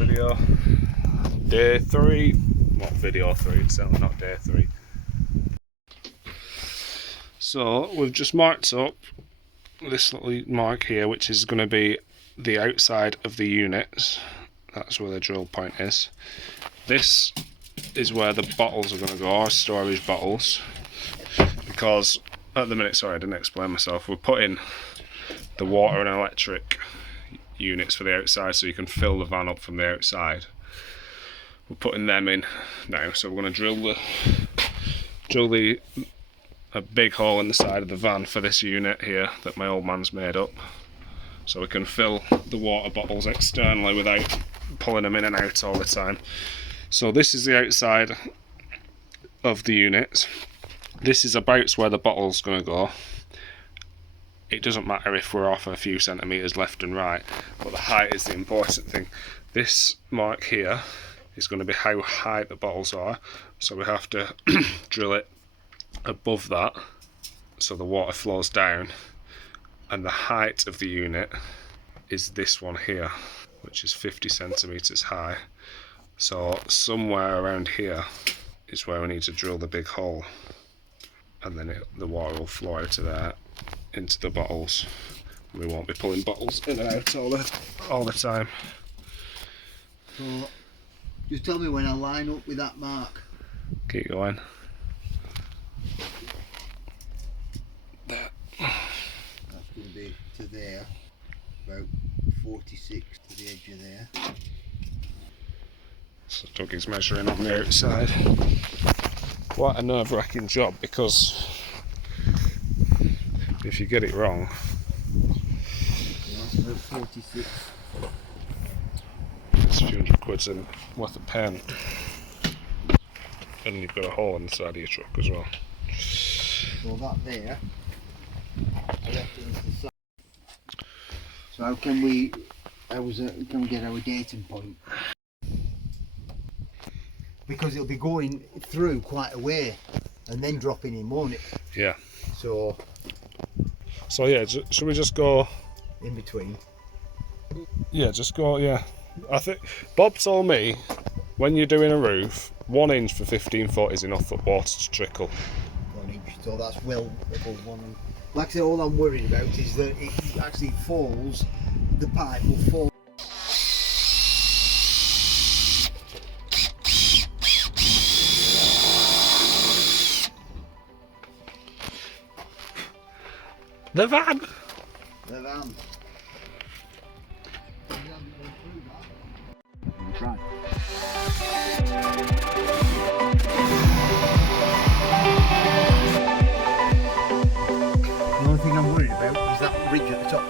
video. Day 3. Not video 3, it's certainly not day 3. So we've just marked up this little mark here, which is going to be the outside of the units. That's where the drill point is. This is where the bottles are going to go, our storage bottles, because at the minute, sorry I didn't explain myself, we're putting the water and electric units for the outside so you can fill the van up from the outside. We're putting them in now, so we're going to drill a big hole in the side of the van for this unit here that my old man's made up, so we can fill the water bottles externally without pulling them in and out all the time. So this is the outside of the unit. This is about where the bottle's going to go. It doesn't matter if we're off a few centimetres left and right, but the height is the important thing. This mark here is going to be how high the bottles are, so we have to drill it above that so the water flows down, and the height of the unit is this one here, which is 50 centimetres high. So somewhere around here is where we need to drill the big hole, and then the water will flow out of there into the bottles. We won't be pulling bottles in and out all the time. So just tell me when I line up with that mark. Keep going. There. That's going to be to there, about 46 to the edge of there. So Doug is measuring on the outside. Quite a nerve-wracking job, because if you get it wrong, that's about 46. it's a few hundred quid's worth of paint, and you've got a hole in the side of your truck as well. So that there, I left it into the side. So how can we get our dating point? Because it'll be going through quite a way and then dropping in, won't it? Yeah. So yeah, should we just go in between? Yeah, just go, yeah. I think Bob told me when you're doing a roof, 1 inch for 15 foot is enough for water to trickle. 1 inch, so that's well above 1 inch. Like I said, all I'm worried about is that it actually falls, the pipe will fall. The van! The van. Try. The only thing I'm worried about is that ridge at the top.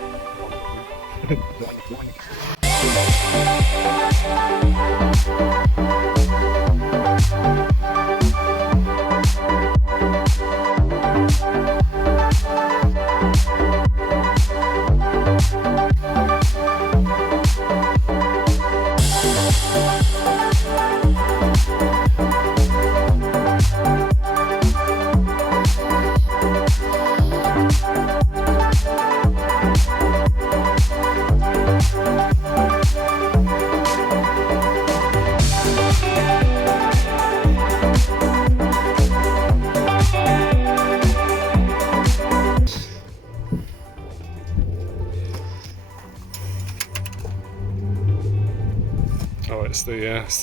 Oh, it's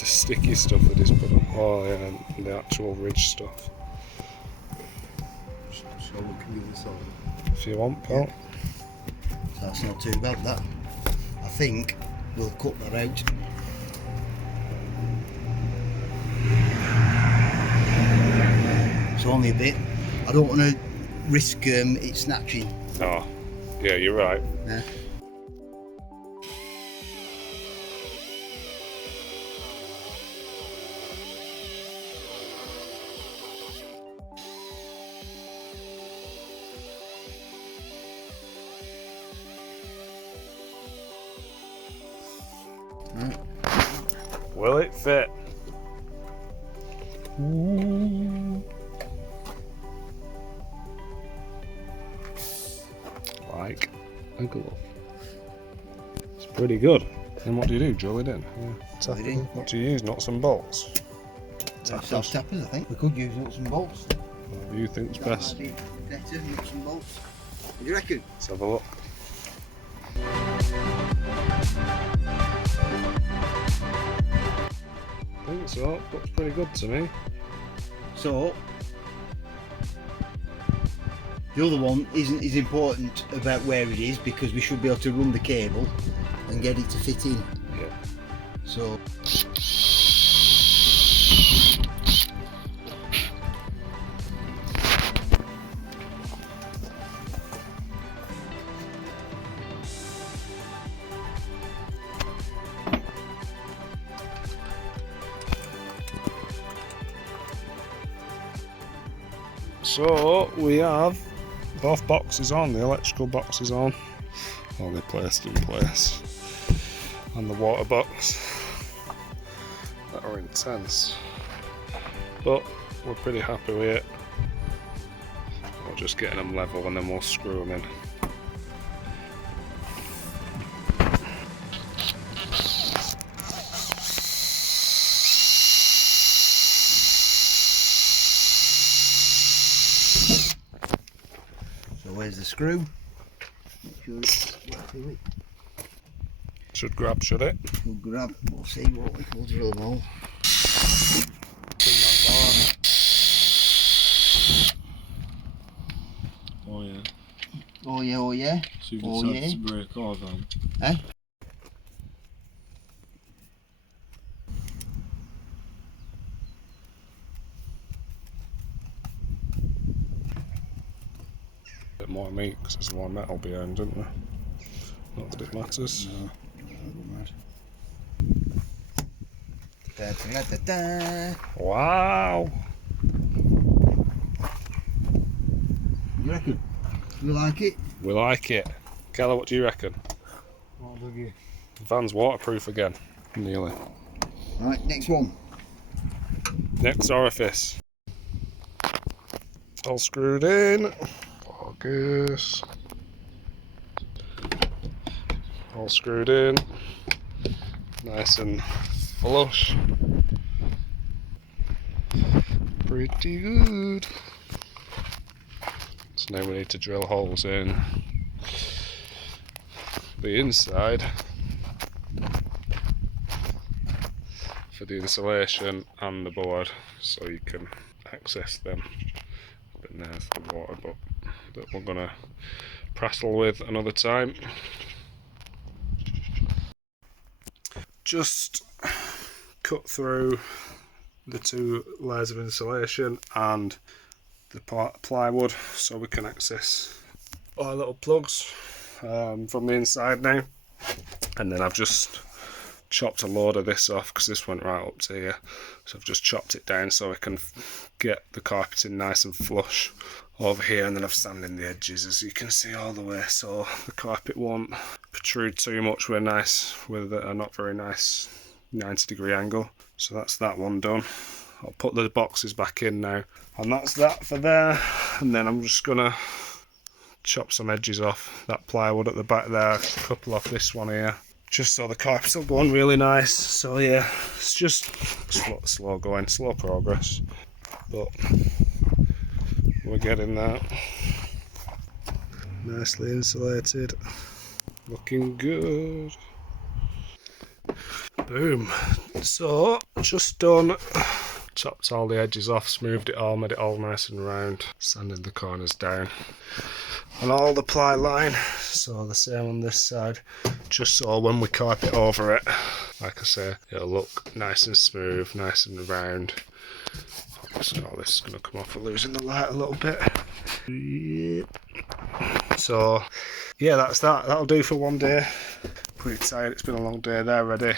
the sticky stuff that he's put on. Oh yeah, and the actual ridge stuff. So we can do this on. If you want, pal. So that's not too bad, that. I think we'll cut that out. It's only a bit. I don't want to risk it snatching. Oh, yeah, you're right. Yeah. Will it fit? Ooh. Like a glove. It's pretty good. Then what do you do? Drill it in? Yeah. Drill it in. What do you use? Nuts and bolts? Tappers, I think. We could use nuts and bolts. What do you think's best? Might be better, nuts and bolts. What do you reckon? Let's have a look. I think so. Looks pretty good to me. So, the other one isn't as important about where it is because we should be able to run the cable and get it to fit in. Yeah. So. So we have both boxes on, the electrical boxes on, all they're placed in place, and the water box that are intense, but we're pretty happy with it. We're just getting them level and then we'll screw them in. Where's the screw? Make sure it's through it. Should grab, should it? We'll grab, we'll see what we'll drill them all. Oh yeah. Oh yeah, oh yeah. So you Oh, decided yeah. to break off then? Eh? Bit more meat because there's more metal behind, isn't there? Not that it matters. No, da, da, da, da. Wow! You reckon? You like it? We like it. Keller, what do you reckon? What do you? The van's waterproof again. Nearly. Right, next one. Next orifice. All screwed in. Focus. All screwed in. Nice and flush. Pretty good. So now we need to drill holes in the inside for the insulation and the board, so you can access them. But there's the water butt that we're gonna prattle with another time. Just cut through the two layers of insulation and the plywood so we can access our little plugs from the inside now. And then I've just chopped a load of this off because this went right up to here, so I've just chopped it down so I can get the carpeting nice and flush over here, and then I've sanded the edges as you can see all the way so the carpet won't protrude too much with a not very nice 90-degree angle. So that's that one done. I'll put the boxes back in now, and that's that for there. And then I'm just gonna chop some edges off that plywood at the back there, a couple off this one here, just so the carpets will go on really nice. So yeah, it's just slow going, slow progress, but we're getting that. Nicely insulated, looking good. Boom. So just done. Chopped all the edges off, smoothed it all, made it all nice and round, sanded the corners down and all the ply line, so the same on this side, just so when we carpet over it, like I say, it'll look nice and smooth, nice and round. So all this is going to come off, we're losing the light a little bit. So yeah, that's that. That'll do for one day. Pretty tired, it's been a long day. They're ready,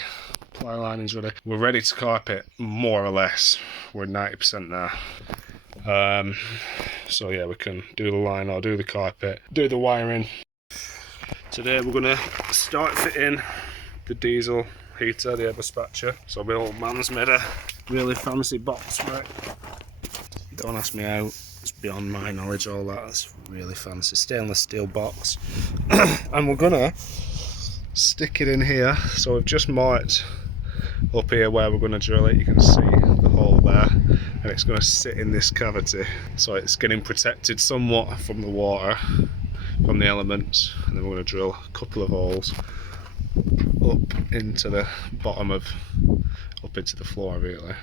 ply lining's ready. We're ready to carpet, more or less. We're 90% there. So yeah, we can do the line or do the carpet, do the wiring. Today we're going to start fitting the diesel heater, the air dispatcher. So my old man's made a really fancy box for it. Don't ask me how, it's beyond my knowledge, all that. It's really fancy stainless steel box. And we're gonna stick it in here. So we've just marked up here where we're going to drill it. You can see the hole there, and it's going to sit in this cavity, so it's getting protected somewhat from the water, from the elements. And then we're going to drill a couple of holes up into the bottom of, up into the floor really.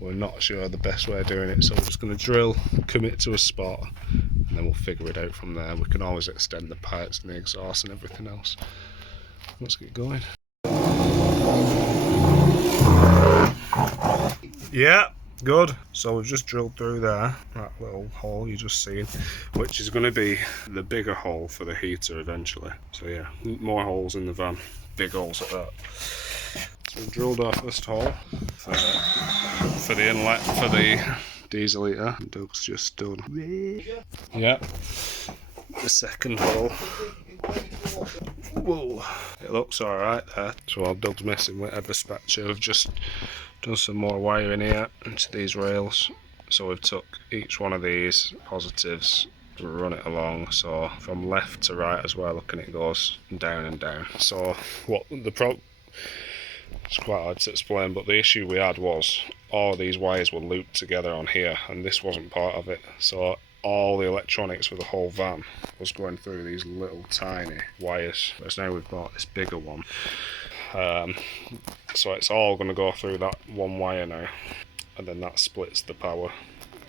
We're not sure the best way of doing it, so we're just going to drill, commit to a spot, and then we'll figure it out from there. We can always extend the pipes and the exhaust and everything else. Let's get going. Yeah, good. So we've just drilled through there, that little hole you just seen, which is going to be the bigger hole for the heater eventually. So yeah, more holes in the van, big holes at that. So we've drilled our first hole for the inlet for the diesel heater. Doug's just done. Yeah. The second hole. Whoa, it looks alright there. So while Doug's messing with a spatula, we've just done some more wiring here into these rails. So we've took each one of these positives, run it along, so from left to right as well, looking, it goes down and down. So what the it's quite hard to explain, but the issue we had was all these wires were looped together on here, and this wasn't part of it. So all the electronics for the whole van was going through these little tiny wires. Whereas now we've bought this bigger one. So it's all going to go through that one wire now, and then that splits the power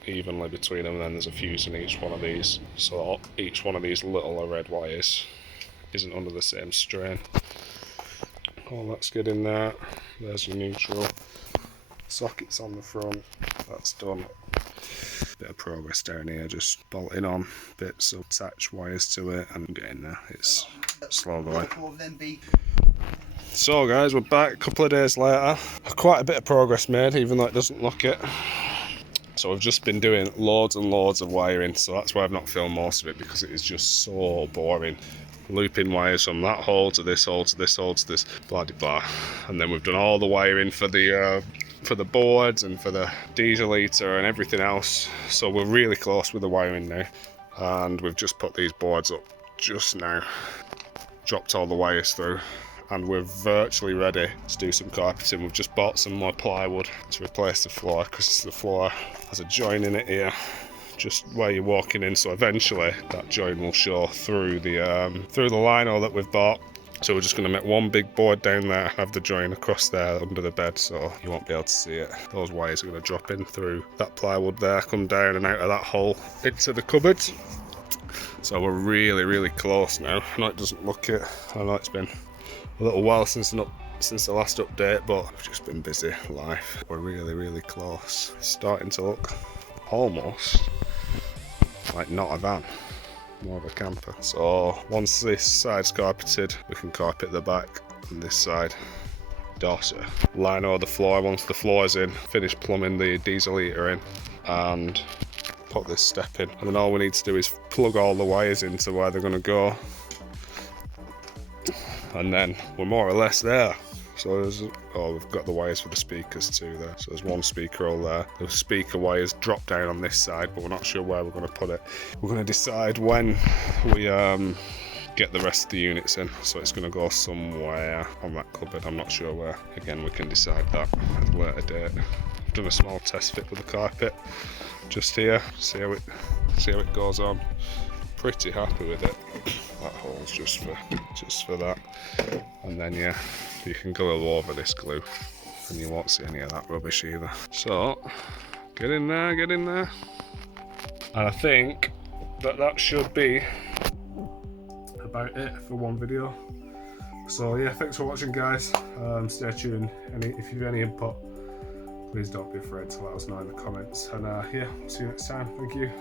evenly between them, and then there's a fuse in each one of these, so each one of these little red wires isn't under the same strain. All that's good in there. There's your neutral. Sockets on the front, that's done. Bit of progress down here, just bolting on bits of attach wires to it and getting there. It's slow going. So guys, we're back a couple of days later. Quite a bit of progress made, even though it doesn't look it. So we've just been doing loads and loads of wiring, so that's why I've not filmed most of it, because it is just so boring. Looping wires from that hole to this hole to this hole to this, blah de blah. And then we've done all the wiring for the boards and for the diesel heater and everything else. So we're really close with the wiring now, and we've just put these boards up just now, dropped all the wires through, and we're virtually ready to do some carpeting. We've just bought some more plywood to replace the floor, because the floor has a join in it here, just where you're walking in, so eventually that join will show through the lino that we've bought. So we're just going to make one big board down there, have the join across there under the bed, so you won't be able to see it. Those wires are going to drop in through that plywood there, come down and out of that hole into the cupboards. So we're really, really close now. I know it doesn't look it. I know it's been a little while since the last update, but I've just been busy life. We're really, really close. It's starting to look almost like not a van, more of a camper. So once this side's carpeted, we can carpet the back, and this side Dorset. Lino the floor once the floor's in, finish plumbing the diesel heater in, and put this step in. And then all we need to do is plug all the wires into where they're going to go, and then we're more or less there. So we've got the wires for the speakers too there. So there's one speaker hole there. The speaker wires drop down on this side, but we're not sure where we're going to put it. We're going to decide when we get the rest of the units in. So it's going to go somewhere on that cupboard. I'm not sure where. Again, we can decide that at a later date. I've done a small test fit with the carpet just here. See how it goes on. Pretty happy with it. That hole's just for that. And then yeah, you can glue over this glue, and you won't see any of that rubbish either. So get in there. And I think that should be about it for one video. So yeah, thanks for watching guys. Stay tuned. If you've any input, please don't be afraid to let us know in the comments. And yeah, see you next time. Thank you.